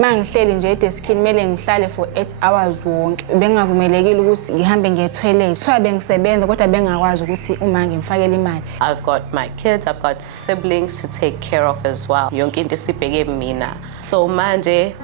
Mangihleli nje edeskini kumele ngihlale for 8 hours wonke. Bengavumelekile ukuthi ngihambe ngiye toilet. Kuthiwa bengisebenza kodwa bengakwazi ukuthi uma ngimfakele imali. I've got my kids, I've got siblings to take care of as well. Yonke into sibheke mina. So manje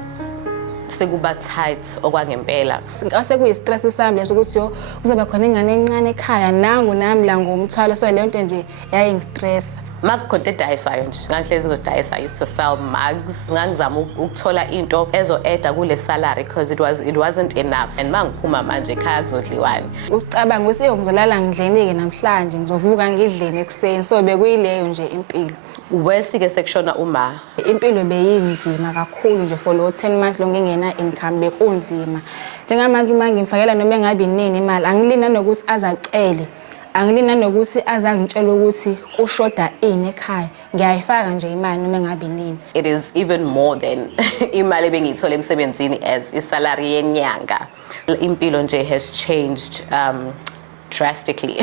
sekuba tight okwangempela. Ngase kuyistress sami leso ukuthi kuzoba khona ingane encane ekhaya nangu nami la ngomthwalo so leyo nto nje yayingistress. Makukhonto edayiswayo nje ngangihlezi ngizodayisa, I used to sell mugs. Ngangizama ukuthola into ezo-eda kule salary because it wasn't enough and mangiphuma manje ekhaya kuzodliwani. Ucabanga ukuthi ngizolala ngidlenike namhlanje ngizovuka ngidlene ekseni so bekuyileyo nje impilo. Wesike sekushona uma impilo beyinzima kakhulu nje for lo 10 months lo ngingena income bekunzima. Njengamanje uma ngimfakela noma engabe nini imali angilina nokuthi azacele. Angilina nokuthi azangitshela ukuthi kushoda ini ekhaya. Ngiyayifaka nje imali noma engabe nini. It is even more than imali bengiyithola emsebenzini as isalary yenyanga. Impilo nje has changed drastically.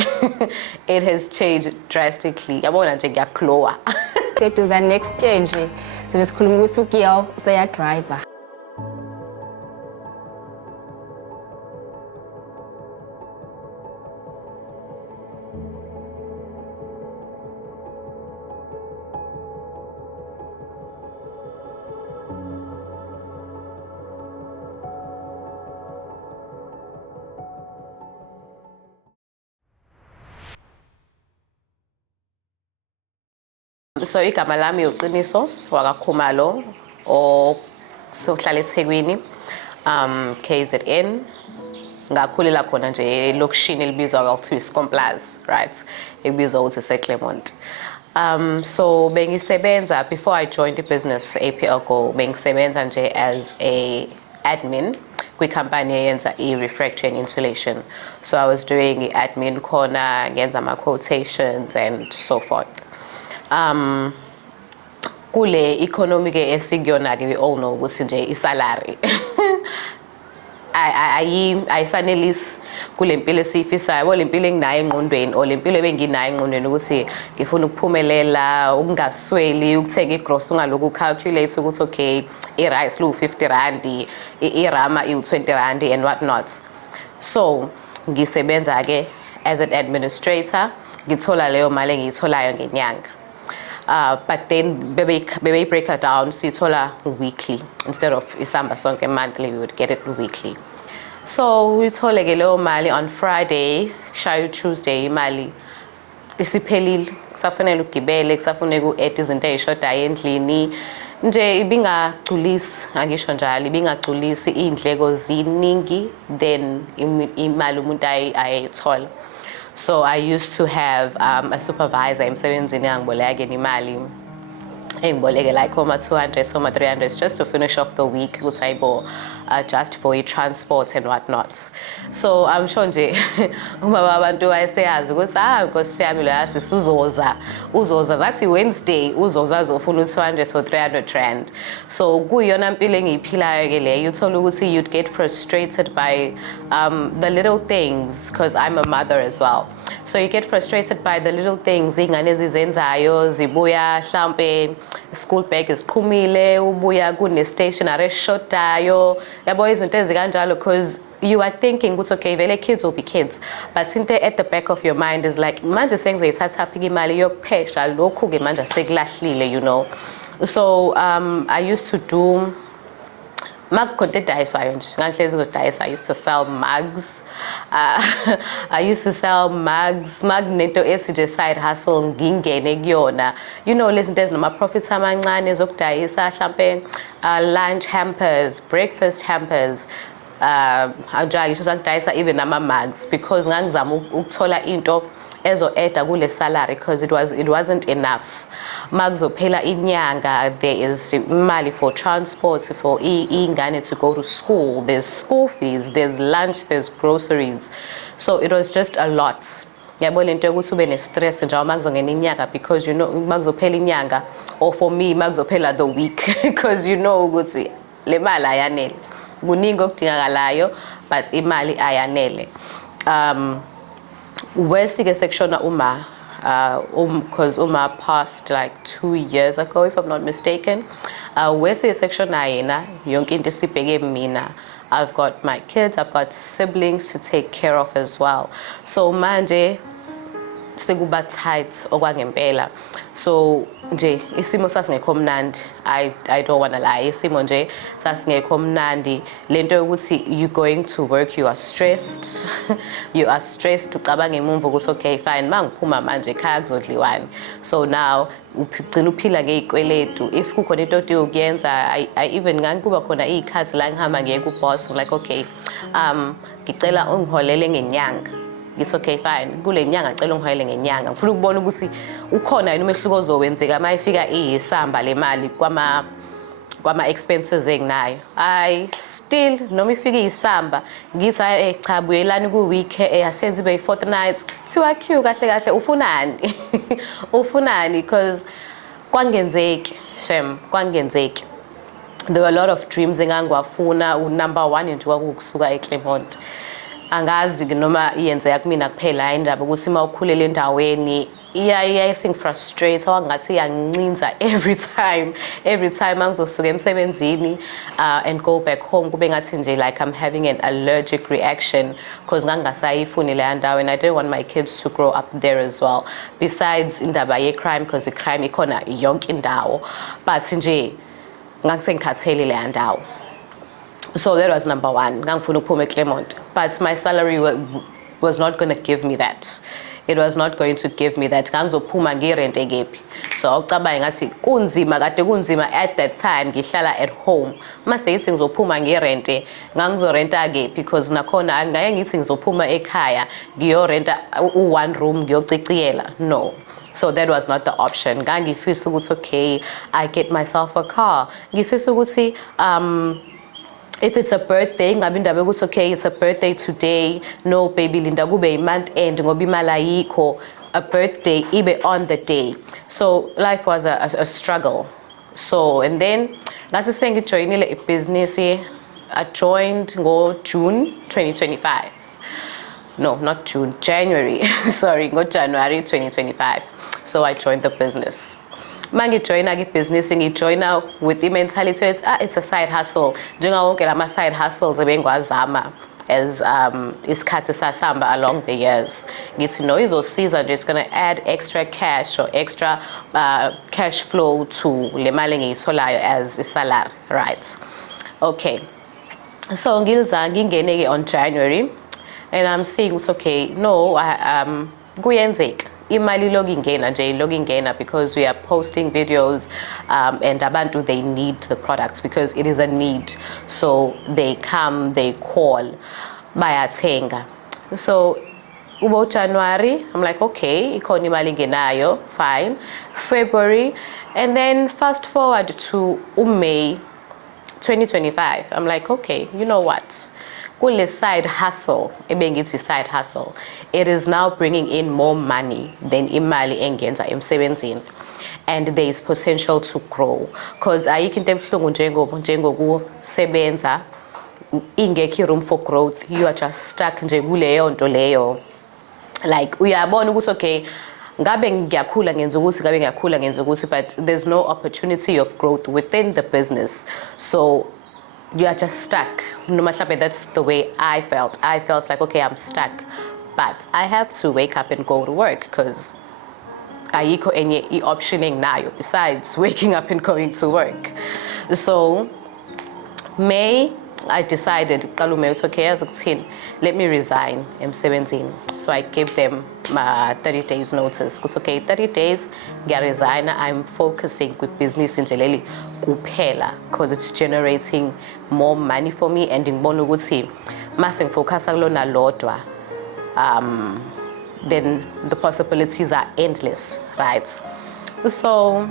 It has changed drastically. Yabona nje ngiyaklowa. Seduza next year nje sobe sikhuluma ukuthi uGiel seya driver. So igama lami uQiniso wakaKhumalo sohlala eThekwini KZN ngakhulela khona nje elokishini elibizwa kuthiwa iScomplaza, right, ekubizwa ukuthi eClermont. So bengisebenza before I joined the business APL Go, bengisebenza nje as a admin kwi-company eyenza i-refractory and insulation. So I was doing admin khona, ngenza ama-quotations and so forth. Kule economy ke esikuyona ke we all know ukuthi nje isalary ayisanelisi kule mpilo esifisayo bo lempilo enginayo engqondweni o lempilo ebenginayo engqondweni ukuthi ngifuna ukuphumelela ukungasweli ukuthenga igross ungaloku calculate ukuthi okay irice lu 50 rand irama iu 20 rand and what not. So ngisebenza ke as an administrator ngithola leyo mali engiyitholayo ngenyanga. But then baby break it down, sithola weekly instead of isamba sonke monthly, we would get it weekly. So we thole ke leyo mali on Friday, shayo Tuesday imali isiphelile, kusafanele ugibele, kusafanele ku-add izinto ezishodayo endlini. Nje ibingagculisi angisho njalo ibingagculisi indleko ziningi than imali umuntu ayithola. So I used to have a supervisor emsebenzini angiboleka imali engiboleke like over 200 over 300 just to finish off the week ukuthi ayibo just for transport and whatnot. So I'm sure nje uma abantu bayaseyazi ukuthi Nkosi yami lo yasisi uzoza zathi Wednesday uzoza azofuna 200 or 300 rand. So kuyona impilo engiyiphilayo ke le uthola ukuthi you'd get frustrated by the little things because I'm a mother as well. So you get frustrated by the little things ingane ezizenzayo zibuya mhlambe school bag isiqhumile ubuya kune stationery eshodayo yabo izinto ezikanjalo because you are thinking ukuthi okay vele kids will be kids but into at the back of your mind is like manje sengizoyithatha phi imali yokuphesha lokhu ke manje sekulahlile you know. So I used to do makukhonto edayiswayo nje ngangihlezi ngizodayisa. I used to sell mugs. I used to sell mugs nento ethi nje side hustle ngingene kuyona you know lezi zinto ezinama profits amancane ezokudayisa mhlambe lunch hampers, breakfast hampers, anjalo ngisho sangidayisa even nama mugs because ngangizama ukuthola into ezo-eda kule salary because it wasn't enough. Makuzophela inyanga there is money for transport for ingane to go to school, there's school fees, there's lunch, there's groceries, so it was just a lot. Yabo lento ukuthi ube ne stress njengoba makuzongena inyanga because you know makuzophela inyanga or for me makuzophela the week because you know ukuthi le mali ayanele kuningi okudingakalayo but imali ayanele. Wesike sekushona uma because Uma passed like 2 years ago if I'm not mistaken. wese section yena yonke into sibheke mina. I've got my kids, I've got siblings to take care of as well. So manje sekuba tight okwangempela. So nje isimo sasingekho mnandi. I don't want to lie. Isimo nje sasingekho mnandi. Lento yokuthi you going to work, you are stressed. You are stressed ucabanga emumva ukuthi okay fine mangiphuma manje ekhaya kuzodliwani. So now ugcina uphila ngeikweletu. If kukhona into okuyenza I even ngikuba khona izikhathi la ngihamba ngiye ku boss like okay ngicela ungiholele ngenyanga. It's okay fine kule nyanga acela ungiholele ngenyanga ngifuna ukubona ukuthi ukhona yini umehluko ozowenzeka mayifika iyisamba le mali kwama expenses enginayo. I still noma ifika iyisamba ngithi cha buyelani ku week eyasenza ibe fortnight thiwa Q kahle kahle ufunani ufunani because kwangenzeki shem kwangenzeki. There were a lot of dreams engangiwafuna number 1 into kwakusuka eClermont. Angazi noma iyenzeka kumina kuphela indaba ukuthi mawukhulele endaweni iyayisingifrustrate awangathi iyancinza every time angizosuka emsebenzini and go back home kube ngathi nje like I'm having an allergic reaction because ngangasayifuni le ndawo and I don't want my kids to grow up there as well. Besides indaba ye crime because the crime ikhona yonke indawo but nje ngangisengikhathele le ndawo. So that was number 1. Ngangifuna ukuphuma eClermont. But my salary was not going to give me that. It was not going to give me that. Ngangizophuma ngirent egephi. So awucabanga ngathi kunzima kade kunzima at that time ngihlala at home. Mase ngithi ngizophuma ngirente ngangizorenta kephi because nakhona angaye ngithi ngizophuma ekhaya ngiyorenta u1 room ngiyociciyela. No. So that was not the option. Ngangifisa ukuthi okay, I get myself a car. Ngifisa ukuthi if it's a birthday, it's okay, it's a birthday today. No, baby Linda, kube month end, ngoba imali ayikho. A birthday, ibe on the day. So life was a struggle. So, and then, ngathi sengijoinile a business. I joined go June 2025. No, not June, January. Sorry, go January 2025. So I joined the business. Mangijoina business ngijoina with the mentality it's a side hustle. Njenga wonke lama side hustles ebengwazama as isikhathi sasamba along the years. Ngithi no izosiza nje it's going to add extra cash or extra cash flow to le mali engiyitholayo as a salary, right? Okay. So ngilza ngingene on January and I'm seeing it's okay. No, kuyenzeka. Imali logingena because we are posting videos and abantu they need the products because it is a need. So they come, they call, bayathenga. So about January, I'm like okay, ikhona imali ngenayo, fine. February, and then fast forward to May 2025. I'm like okay, you know what? Side hustle, side hustle. It is now bringing in more money than imali engenza emsebenzini, and there is potential to grow. Because ayikho into ebuhlungu njengokusebenza ingekho room for growth. You are just stuck nje kuleyo nto leyo. Like uyabona ukuthi okay, ngabe ngiyakhula ngenza ukuthi, but there's no opportunity of growth within the business. So you are just stuck. No matter that's the way I felt. I felt like, okay, I'm stuck. But I have to wake up and go to work because ayikho enye optioning nayo besides waking up and going to work. So May, I decided, okay, let me resign emsebenzini. So I gave them 30 days notice. Because okay, 30 days, I resign. I'm focusing with business in Jaleli kuphela because it's generating more money for me and ngibona ukuthi mase ngifocus kulona lodwa then the possibilities are endless, right? So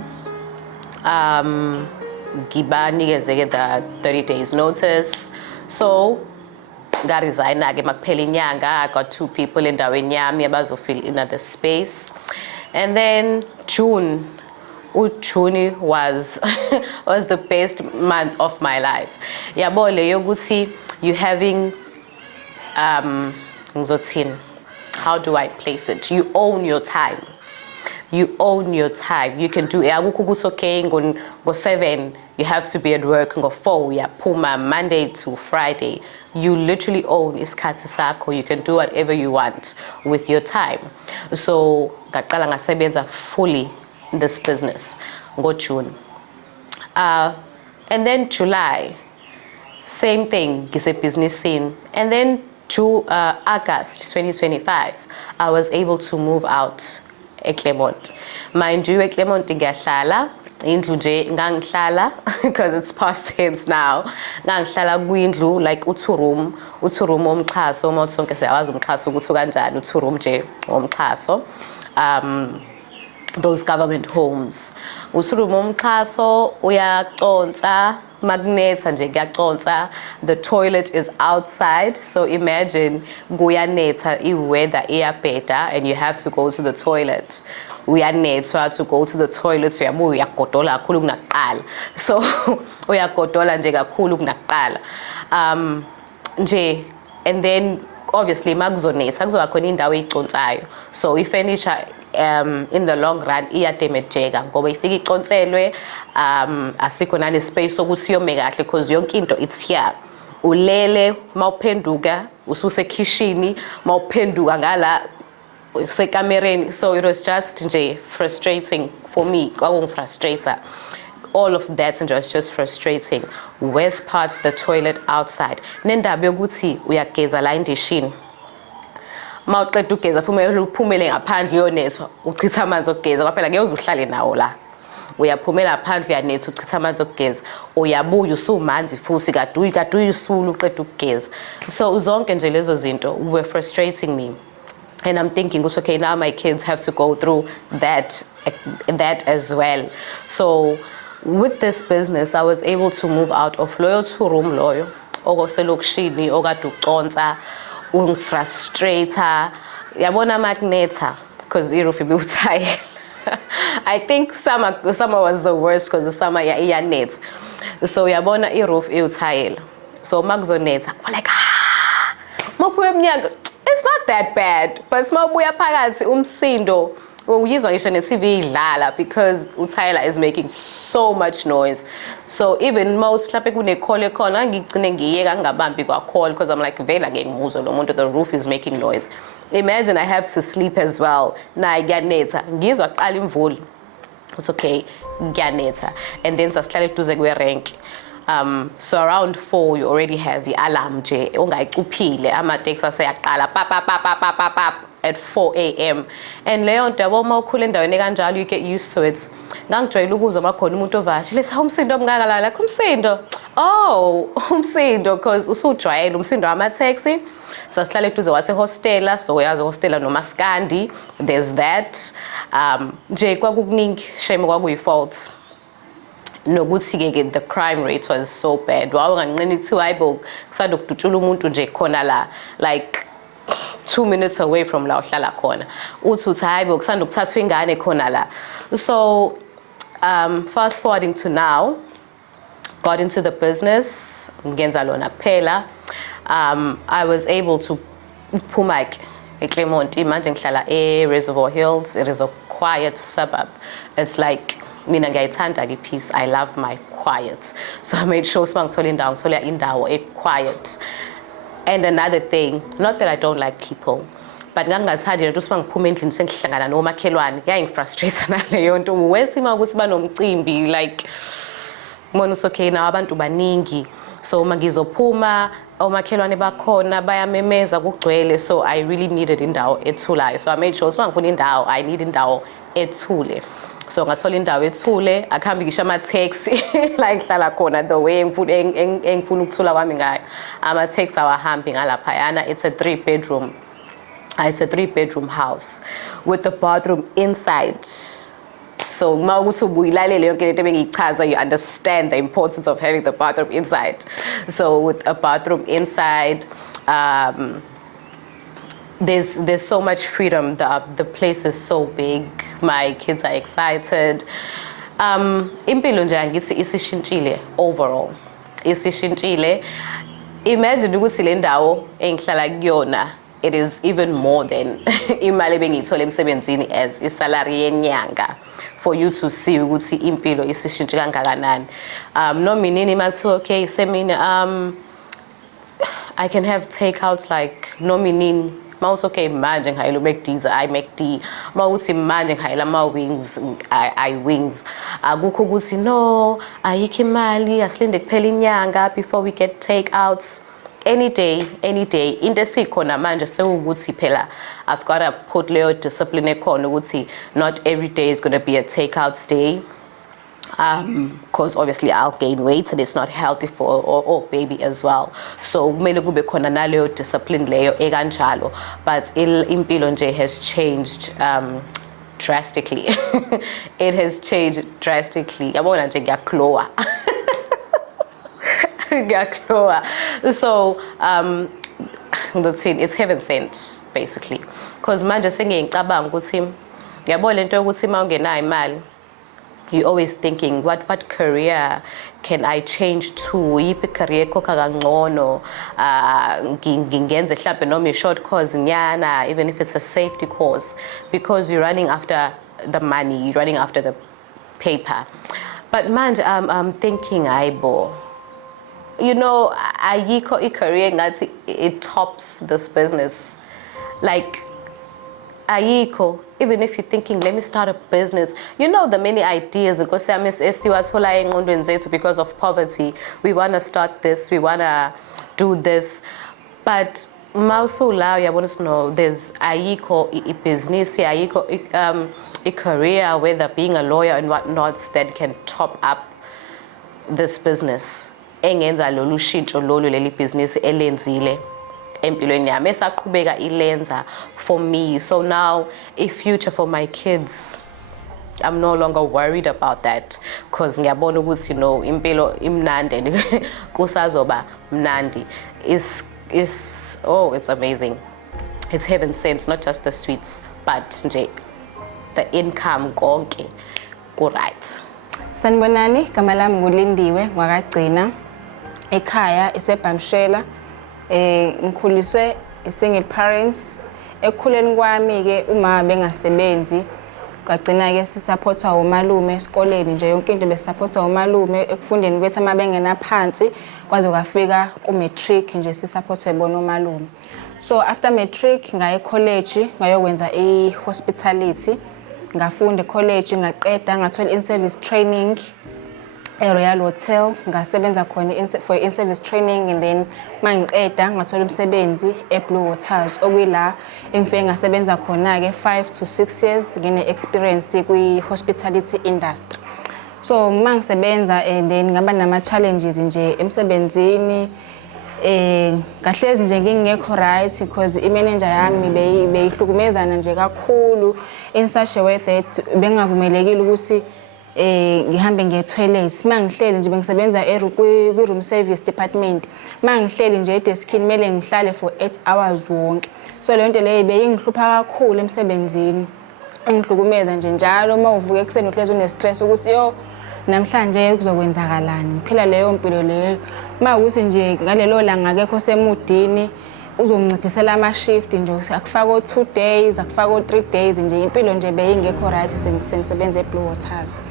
ngibanikeze the 30 days notice. So ngaresign ke makuphela inyanga. I got 2 people endaweni yami abazofill in the space. And then June was was the best month of my life. Yabo leyo ukuthi you having how do I place it? You own your time. you own your time. You can do akukho okay go 7 you have to be at work go 4 uyaphuma Monday to Friday. You literally own isikhathi sakho. You can do whatever you want with your time. So ngaqala ngasebenza fully in this business ngo-June. And then July, same thing, business scene. And then to August 2025, I was able to move out eClermont. Mind you, eClermont ngiyahlala, indlu nje ngangihlala because it's past tense now. Ngangihlala kwindlu like u-2 room womxhaso, uma sonke siyawazi umxhaso ukuthi kanjani, u-2 room nje womxhaso. Those government homes. U-2 room womxhaso uyaconsa magnets nje kuyaconsa. The toilet is outside, so imagine kuyanetha i-weather iyabheda and you have to go to the toilet. Uyanethwa to go to the toilet, uyabuya uyagodola kakhulu kunakuqala. So uyagodola nje kakhulu kunakuqala. Nje, and then obviously makuzonetha kuzoba khona indawo eyiconsayo. So i-furniture in the long run iyademejeka ngoba ifika iconselwe asikho nane space sokuthi yome kahle because yonke into it's here. Ulele mawuphenduka ususe kitchen mawuphenduka ngala usekamereni. So it was just nje frustrating for me. Kwakungifrustrata. All of that and it was just frustrating. Worst part, the toilet outside. Nendaba yokuthi uyageza la endishini. Mawuqeda ugeza kumele uphumele ngaphandle uyonethwa uchitha amanzi okugeza kwaphela ngeke uzuhlale nawo la. Uyaphumela phandle uyanetha uchitha amanzi okugeza, uyabuya usumanzi futhi kade uyisula uqeda ukugeza. So zonke nje lezo zinto were frustrating me. And I'm thinking, okay, now my kids have to go through that as well. So with this business, I was able to move out of loyal to room loyo, ogoselokshini, ogaduconsa, frustrator, yabona magneta, because irufi tired. I think summer was the worst because the summer net. So yabona iroof iutile. So magzoneta, like it's not that bad, but smabuya phakathi umsindo uyizwa ngisho ne-TV idlala because uTyler is making so much noise. So even most mhlawumbe kune-call ekhona ngigcine ngiyeka ngingabambi kwa-call because I'm like vele ngeke ngimuzwe lo muntu, the roof is making noise. Imagine I have to sleep as well. Nayi kuyanetha ngizwa kuqala imvula. It's okay, kuyanetha. And then sasihlala eduze kwe-rank. So around 4 you already have the alarm nje ungayicuphile ama-taxi aseyaqala pap at 4 a.m. And leyo nto yabo uma ukhula endaweni kanjalo you get used to it. Ngangijwayele ukuzwa makhona umuntu ovashe lethi umsindo omngaka like umsindo, oh umsindo because usujwayele umsindo wama-taxi. Sasihlala eduze wasehostela, so uyazi hostela nomaskandi, there's that. Nje kwakukuningi shame kwakuyi-faults. Nokuthi-ke the crime rate was so bad. Wawanganqeni kuthiwa hayibo kusanda kudutshula umuntu nje khona la like 2 minutes away from la uhlala khona. Uthi hayibo kusanda kuthathwa ingane khona la. So fast forwarding to now, got into the business ngenza lona kuphela. I was able to phuma eClermont manje ngihlala eReservoir Hills. It is a quiet suburb. It's like mina ngiyayithanda ke peace. I love my quiet. So I made sure ngithola indawo quiet. And another thing, not that I don't like people, but ngangathandi lento sibangiphuma endlini sengihlangana nomakhelwane yayingifrustrate naleyo nto. Wesima ukuthi banomcimbi like mona okay now abantu baningi. So uma ngizophuma omakhelwane bakhona bayamemeza kugcwele, so I really needed indawo ethulayo. So I made sure ngifuna indawo, I need indawo ethule. So ngathola indawo ethule, akhambi ngisho ama-taxi like hlala khona the way engifuna ukuthula kwami ngayo. Ama-taxi awahambi ngalaphayana. It's a 3-bedroom. It's a 3-bedroom house with the bathroom inside. So uma ukuthi ubuyilalele yonke lento bengiyichaza, you understand the importance of having the bathroom inside. So with a bathroom inside, there's so much freedom. The place is so big. My kids are excited. Impilo nje angithi isishintshile overall. Isishintshile. Imagine ukuthi le ndawo engihlala kuyona it is even more than imali ebengiyithola emsebenzini as isalary yenyanga for you to see ukuthi impilo isishintshe kangakanani. Noma inini makuthiwa okay semina I can have takeouts like noma inini mawuthi okay manje ngihayela uMcD's I McD mawuthi manje ngihayela ama-wings I wings akukho ukuthi no ayikho imali asilinde kuphela inyanga before we get takeouts. Any day into esikhona manje sewukuthi phela I've got to put leyo discipline ekhona ukuthi not every day is going to be a takeout day. Because obviously I'll gain weight and it's not healthy for or baby as well. So kumele kube khona naleyo discipline leyo ekanjalo, but impilo nje has changed drastically. It has changed drastically. Yabona nje ngiyaklowa. Ngiyaklowa. So it's heaven sent basically. Because manje sengiyicabanga ukuthi yabo lento yokuthi mawungenayo imali you're always thinking what career can I change to? Yiphi career khokha kangcono ngingenze mhlawumbe noma i-short course nyana, even if it's a safety course, because you're running after the money, you're running after the paper. But manje I'm thinking aibo, you know, ayikho i-career ngathi it tops this business. Like ayikho. Even if you're thinking, let me start a business, you know the many ideas because because of poverty, we want to start this, we want to do this, but there's ayikho business, ayikho a career, whether being a lawyer and whatnot, that can top up this business. Engenza lolu shintsho lolu leli business elenzile empilweni yami esaqhubeka ilenza for me. So now a future for my kids, I'm no longer worried about that because ngiyabona ukuthi you know impilo imnandi and kusazoba mnandi is it's amazing. It's heaven sent, not just the sweets but nje the income konke ku right. Sanibonani, igama lami nguLindiwe ngwakagcina ekhaya eseBhamshela. Ngikhuliswe single parents. Ekukhuleni kwami ke uma bengasebenzi kwagcina ke sisupportwa umalume esikoleni nje yonke into besupportwa umalume ekufundeni kwethu ama bengena phansi kwaze kwafika ku matric nje sisupportwe bona umalume. So after matric ngaye college ngayokwenza hospitality, ngafunda college ngaqeda ngathola in-service training Royal Hotel, ngasebenza khona for in-service training, and then mangiqeda ngathola umsebenzi eBlue Waters okuyila engifike ngasebenza khona ke 5 to 6 years ngine experience kwi hospitality industry. So mangisebenza and then ngaba nama challenges nje emsebenzini kahlezi nje ngingekho right because imanager yami beyihlukumezana nje kakhulu in such a way that bengavumelekile ukuthi ngihambe ngiye toilet. Mangihleli nje bengisebenza kwi room service department, mangihleli nje edeskini mele ngihlale for 8 hours wonke. So le nto leyo beyingihlupha kakhulu emsebenzini, ngihlukumeza nje njalo mawuvuka ekseni uhlezi une stress ukuthi yo namhlanje kuzokwenzakalani. Phela leyo mpilo leyo mawukuthi nje ngalelo langa akekho semudini uzongiciphisela ama shift nje akufaka 2 days akufaka 3 days nje impilo nje beyingekho right sengisebenza eBlue Waters.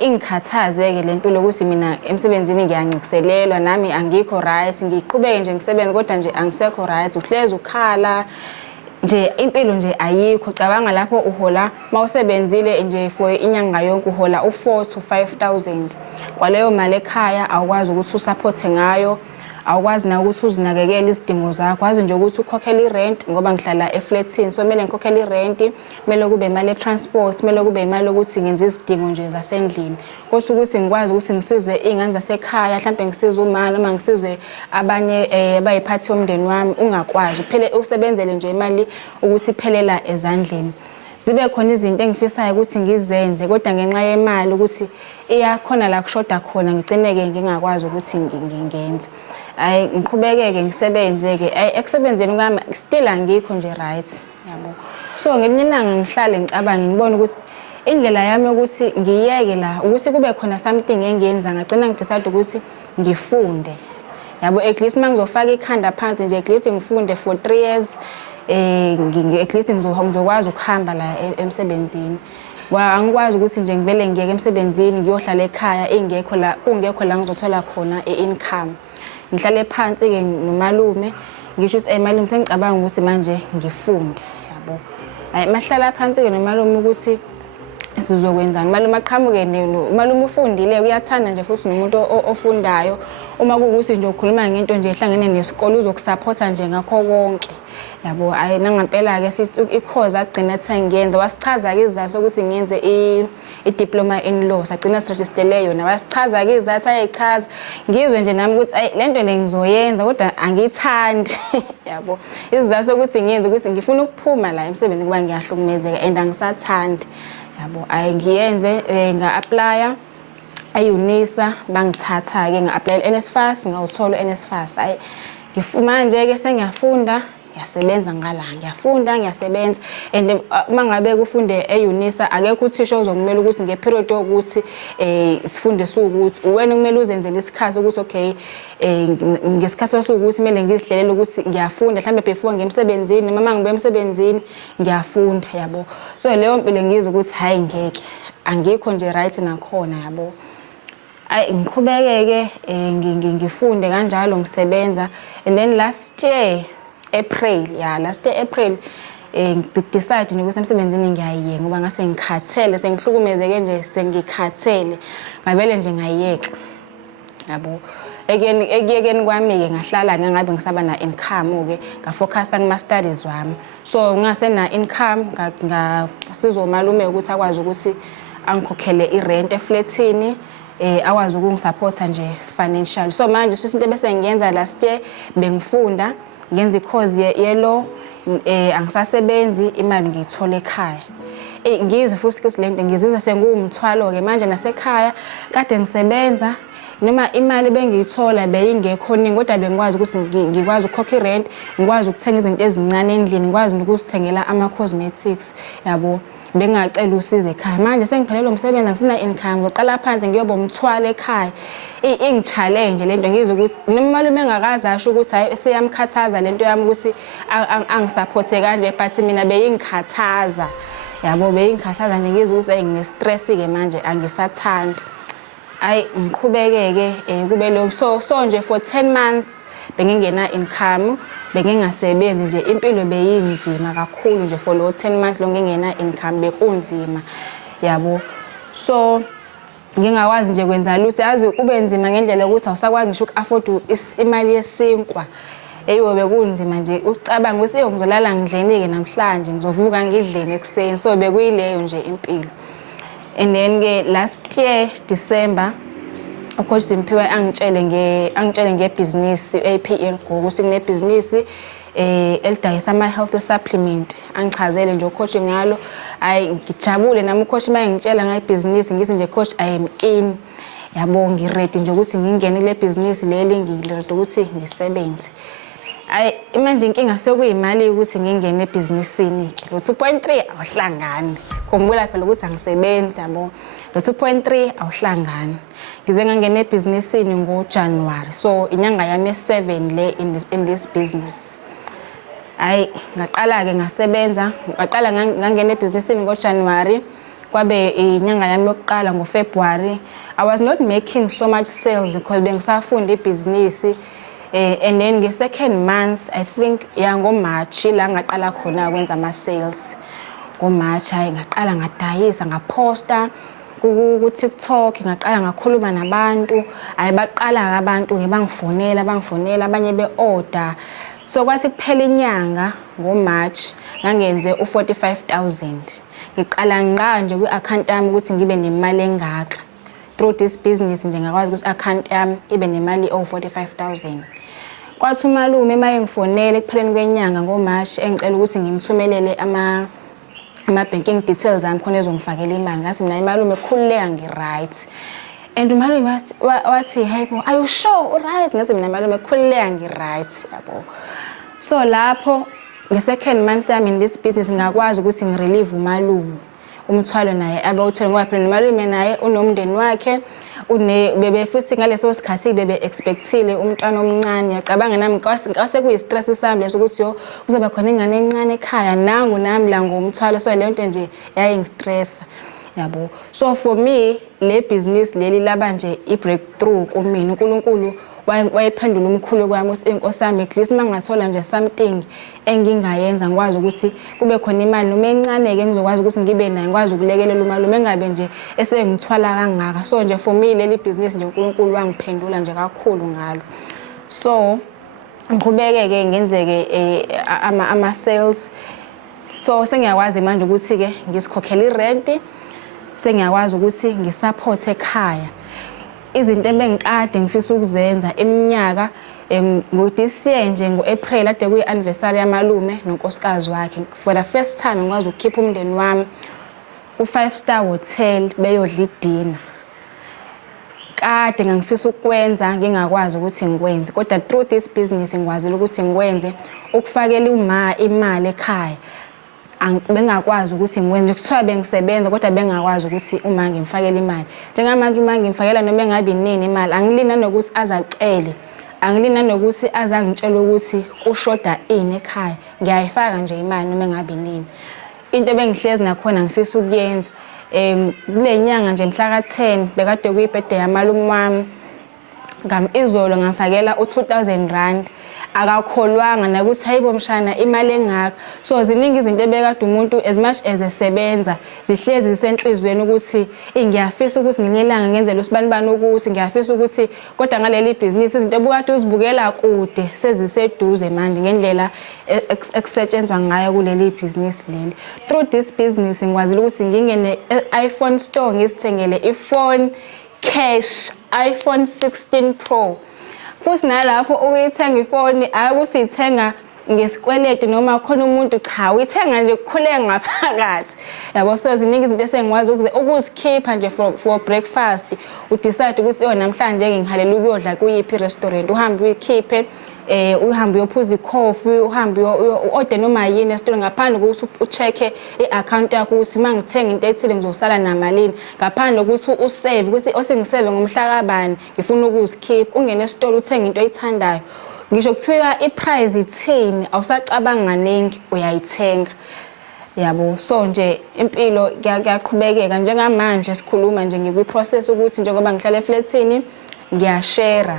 Ingikhathaze ke lempilo ukuthi mina emsebenzini ngiyancikiselelwa nami angikho right, ngiqhubeke nje ngisebenza kodwa nje angisekho right, uhlezi ukhala nje impilo nje ayikho. Cabanga lapho uhola mawusebenzile nje for inyanga yonke uhola u4 to 5000 kwaleyo mali ekhaya awukwazi ukuthi usupport ngayo, awukwazi na ukuthi uzinakekele izidingo zakho, kwazi nje ukuthi ukhokhele irent ngoba ngihlala eflatini, so mele ngikhokhele irent, mele kube imali etransport, mele kube imali ukuthi ngenze izidingo nje zasendlini. Kusho ukuthi ngikwazi ukuthi ngisize ingane zasekhaya, mhlawumbe ngisize uma noma ngisize abanye abayiphathi yomndeni wami, ungakwazi kuphele usebenzele nje imali ukuthi iphelela ezandleni. Zibe khona izinto engifisayo ukuthi ngizenze kodwa ngenxa yemali ukuthi iyakhona la kushoda khona ngigcineke ngingakwazi ukuthi ngingenze. Ngiqhubekeke ngisebenzeke ekusebenzeni kwami still angikho nje right, yabo. So ngelinye ilanga ngihlale ngicabanga ngibona ukuthi indlela yami ukuthi ngiyeke la ukuthi kube khona something engiyenza, ngagcina ngidecide ukuthi ngifunde yabo at least mangizofaka ikhanda phansi nje at least ngifunde for 3 years at least ngizokwazi ukuhamba la emsebenzini. Angikwazi ukuthi nje ngivele ngiyeke emsebenzini ngiyohlala ekhaya engekho la kungekho la ngizothola khona income. Ngihlale phansi ke nomalume ngisho ukuthi malume sengicabanga ukuthi manje ngifunde yabo. Mahlala phansi ke nomalume ukuthi sizokwenzani. Malume aqhamuke malume ufundile uyathanda nje futhi nomuntu ofundayo. Uma kuwukuthi nje ukhuluma ngento nje ehlangene nesikole uzokusupporta nje ngakho konke yabo. Nangampela ke sithi ikhozi agcina ethi ngiyenza wasichaza ke izathu ukuthi ngiyenze i-diploma in law sagcina siregistele yona wasichaza ke izathu ayichaza ngizwe nje nami ukuthi lento le ngizoyenza kodwa angithandi yabo. Izathu sokuthi ngiyenze ukuthi ngifuna ukuphuma la emsebenzini kuba ngiyahlukumezeka and angisathandi yabo. Ngiyenze nga-applya eUNISA bangithatha ke nga-apply NSFAS ngawuthola NSFAS. Manje ke sengiyafunda ngiyasebenza ngala ngiyafunda ngiyasebenza and mangabe kufunde eUNISA akekho uthisha ozokumela ukuthi ngeperiod yokuthi sifunde sukuthi uwena kumele uzenzele isikhathi ukuthi okay ngesikhathi sokuthi kumele ngizihlelele ukuthi ngiyafunda mhlambe before ngemsebenzini mama ngibe emsebenzini ngiyafunda yabo. So leyo mpilo ngizwe ukuthi hayi ngeke angikho nje right nakhona yabo. Ngiqhubekeke ngifunde kanjalo ngisebenza and then last year April decide ukuthi emsebenzini ngiyayeka ngoba ngase ngikhathele sengihlukumezeke nje sengikhathele ngabele nje ngayiyeka yabo. Ekuyekeni kwami ke ngahlala ngabe ngisaba na income ke ngafocusa kuma studies wami. So ngase na income ngasizo malume ukuthi akwazi ukuthi angikhokhele irent eflatini akwazi ukungisupporta nje financial. So manje isinto bese ngiyenza last year bengifunda ngenza i-course ye-law angisasebenzi imali ngiyithola ekhaya. Ngizwe futhi ukuthi lento ngizizwa sengiwumthwalo ke manje nasekhaya kade ngisebenza noma imali bengiyithola beyingekho ningi kodwa bengikwazi ukuthi ngikwazi ukukhokha irent ngikwazi ukuthenga izinto ezincane endlini ngikwazi ukuzithengela ama-cosmetics yabo. Bengacela usizo ekhaya manje sengiphelelwe umsebenzi ngisina income ngiqala phansi ngiyoba umthwalo ekhaya. Ingi-challenge lento ngizwe ukuthi noma malume engakazi asho ukuthi hayi seyamkhathaza lento yami ukuthi angisupporte kanje but mina beyingikhathaza yabo beyingikhathaza nje ngizwe ukuthi ngine stress ke manje angisathandi. Ngiqhubekeke kube lo so nje for 10 months bengingena income bengingasebenzi nje impilo beyinzima kakhulu nje for lo 10 months lo ngingena income bekunzima yabo. So ngingakwazi nje kwenza lutho yazi kube nzima ngendlela ukuthi awusakwazi ngisho uku-afford imali yesinkwa bekunzima nje ucabanga ukuthi ngizolala ngidlenike namhlanje ngizovuka ngidlene ekseni. So bekuyileyo nje impilo. And then ke last year December ucoach Simphiwe angitshele ngebusiness APL ukuthi kunebusiness elidayisa ama health supplement angichazele nje ucoach ngalo. Ngijabule nami ucoach mayengitshela ngebusiness ngithi nje coach I am in yabo ngiready nje ukuthi ngingene kule business leli ngiready ukuthi ngisebenze. Manje inkinga sekuyimali ukuthi ngingene ebusinessini ke lo 2.3 awuhlangani. Khumbula phela ukuthi angisebenzi yabo lo 2.3 awuhlangani. Ngize ngangena ebusinessini ngoJanuary so inyanga yami ye7 le in this business. Ngaqala ke ngasebenza ngaqala ngangena ebusinessini ngoJanuary kwabe inyanga yami yokuqala ngoFebruary. I was not making so much sales because bengisafunda ibusiness. And then the second month I think ngoMarch la ngaqala khona ukwenza ama sales. NgoMarch ngaqala ngadayisa ngaposta ku TikTok ngaqala ngakhuluma nabantu baqala abantu ke bangifonela abanye beorder. So kwathi kuphela inyanga ngoMarch ngangenze u45,000. Ngiqala ngqa nje kwi-account yami ukuthi ngibe nemali engaka. Through this business nje ngakwazi ukuthi account yami ibe nemali o45,000. Kwathi umalume mayengifonele ekupheleni kwenyanga ngoMarch engicela ukuthi ngimthumelele ama-banking details ami khona ezongifakela imali. Ngasi mina imalume khulileka ngi-right. And umalume wathi hayibo are you sure right? Ngathi mina imalume khulileka ngi-right yabo. So lapho nge-second month yami in this business ngakwazi ukuthi ngirelieve umalume umthwalo naye abawuthole ngoba phela umalume naye unomndeni wakhe bebe futhi ngaleso sikhathi bebe expectile umntwana omncane yacabanga nami ngase kuyistress sami leso ukuthi yo kuzoba khona ingane encane ekhaya nangu nami la ngomthwalo so le nto nje yayingistress yabo. So for me le business leli laba nje I breakthrough kumina. uNkulunkulu wayephendula umkhulu kwami inkosi yami at least mangathola nje something engingayenza ngikwazi ukuthi kube khona imali noma encane ke ngizokwazi ukuthi ngibe nayo ngikwazi ukulekelela umalume engabe nje esengithwala kangaka. So nje for me leli business nje uNkulunkulu wangiphendula nje kakhulu ngalo. So ngiqhubeke ke ngenzeke ama sales. So sengiyakwazi manje ukuthi ke ngisikhokhela iRent, sengiyakwazi ukuthi ngisupport ekhaya izinto ebengikade ngifisa ukuzenza eminyaka ngo-this year nje ngo-April ade kuyi-anniversary yamalume nonkosikazi wakhe. For the first time ngikwazi ukukhipha umndeni wami ku-5-star hotel beyodla idina. Kade ngangifisa ukwenza ngingakwazi ukuthi ngikwenze kodwa through this business ngikwazile ukuthi ngikwenze ukufakela imali ekhaya. Bengakwazi ukuthi ngikwenze kuthiwa bengisebenza kodwa bengakwazi ukuthi uma ngimfakela imali njengamanje uma ngimfakela noma engabe nini imali angilina nokuthi azacele angilina nokuthi azangitshela ukuthi kushoda ini ekhaya ngiyayifaka nje imali noma engabe nini. Into bengihlezi nakhona ngifisa ukuyenza kule nyanga nje mhla ka-10 bekade kuyibirthday yamalume wami izolo ngamfakela u-2,000 akakholwanga nakuthi hayibo mshana imali engaka. So ziningi izinto ebekade umuntu as much as esebenza zihlezi zisenhlizweni ukuthi ngiyafisa ukuthi ngingelanga ngenzele usibanibani ukuthi ngiyafisa ukuthi kodwa ngaleli business izinto ebukade uzibukela kude seziseduze manje ngendlela ekusetshenzwa ngayo kuleli business leli. Through this business ngikwazile ukuthi ngingene iPhone store ngizithengele iphone cash iPhone 16 Pro. Futhi nalapho ukuyithenga ifoni akuthi uyithenga ngesikweleti noma khona umuntu cha uyithenga nje kukhule ngaphakathi yabo. So ziningi izinto esengikwazi ukuzikhipha nje for breakfast udecide ukuthi namhlanje ngihalela ukuyodla kuyiphi restaurant uhambe uyikhiphe uhambe uyophuza coffee uhambe order noma yini esitolo ngaphandle kokuthi ucheck iaccount yakho ukuthi mangithenga into ethile ngizosala namalini ngaphandle ukuthi usave ukuthi osengiseve ngomhla kabani ngifuna ukuzikhipha ungene esitolo uthenga into oyithandayo ngisho kuthiwa iprice ithini awusacabanga kaningi uyayithenga yabo. So nje impilo kuyaqhubekeka njengamanje sikhuluma nje ngikwi-process ukuthi njengoba ngihlala eflatini ngiyashare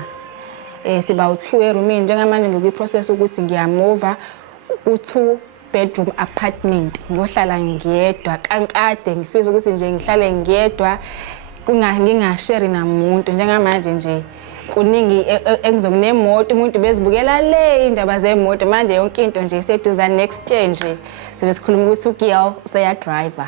siba u2 erumini njengamanje ngikwi-process ukuthi ngiyamova ku2 bedroom apartment ngiyohlala ngiyedwa kankade ngifisa ukuthi nje ngihlale ngiyedwa ngingashare namuntu njengamanje nje kuningi engizokunemoto umuntu bezibukela le indaba zemoto manje yonke into nje iseduza next year nje sibe sikhuluma ukuthi uGill useyadriver.